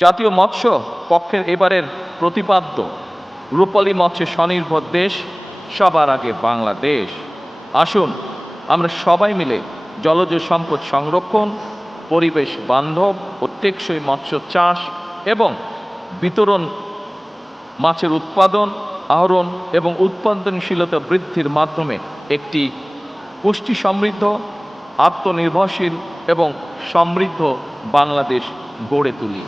জাতীয় মৎস্য পক্ষের এবারের প্রতিপাদ্য রূপালী মৎস্যে স্বনির্ভর দেশ, সবার আগে বাংলাদেশ। আসুন আমরা সবাই মিলে জলজ সম্পদ সংরক্ষণ, পরিবেশ বান্ধব ও টেকসই মৎস্য চাষ এবং বিতরণ, মাছের উৎপাদন, আহরণ এবং উৎপাদনশীলতা বৃদ্ধির মাধ্যমে একটি পুষ্টি সমৃদ্ধ, আত্মনির্ভরশীল এবং সমৃদ্ধ বাংলাদেশ গড়ে তুলি।